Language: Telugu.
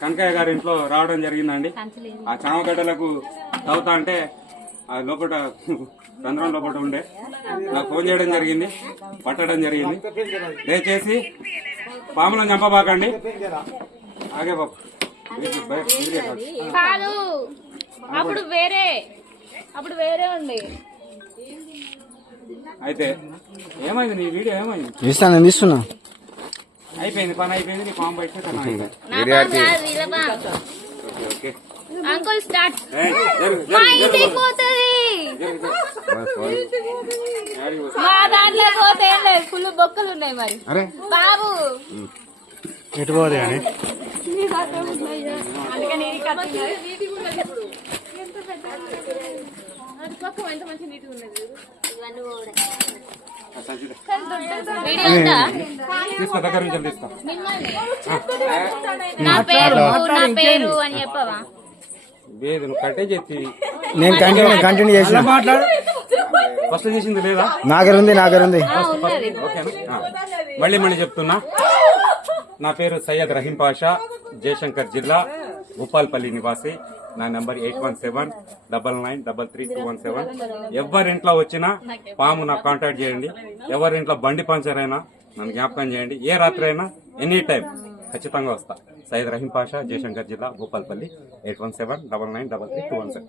కనకయ్య గారి ఇంట్లో రావడం జరిగిందండి. ఆ చామగడ్డలకు తవ్వుతా అంటే ఆ లోపల రంధ్రం లోపల ఉండే నాకు ఫోన్ చేయడం జరిగింది, పట్టడం జరిగింది. దయచేసి పాములను చంపబాకండి. ఆగే బాబు కాదు, అప్పుడు వేరే ఉండే. అయితే ఏమైంది నీ వీడియో ఏమైంది? ఇస్తున్నా అయిపోయింది, పని అయిపోయింది. నీ పాము బయట అంకుల్ స్టార్ట్. మా ఇంటికి పోతుంది, మా దాంట్లో పోతే ఏం లేదు, ఫుల్ బొక్కలు ఉన్నాయి. మరి బాబు ఎటు పోదు కానీ తీసుకో, దగ్గర నుంచి తీసుకో. నా పేరు అని చెప్పవా? లేదు, నువ్వు కట్టే చెప్తి. నేను కంటిన్యూ చేసిన మాట్లాడు. ఫస్ట్ చేసింది లేదా? నాగరుంది ఓకేనా? మళ్ళీ చెప్తున్నా. నా పేరు సయ్యద్ రహీం పాషా, జయశంకర్ జిల్లా, భూపాల్పల్లి నివాసి. నా నంబర్ 8179933217. ఎవరింట్లో వచ్చినా పాము నాకు కాంటాక్ట్ చేయండి. ఎవరింట్లో బండి పంచర్ అయినా నన్ను జ్ఞాపకం చేయండి. ఏ రాత్రి అయినా ఎనీ టైం ఖచ్చితంగా వస్తా. సయ్యద్ రహీం పాషా, జయశంకర్ జిల్లా, భూపాల్పల్లి. 8179933217.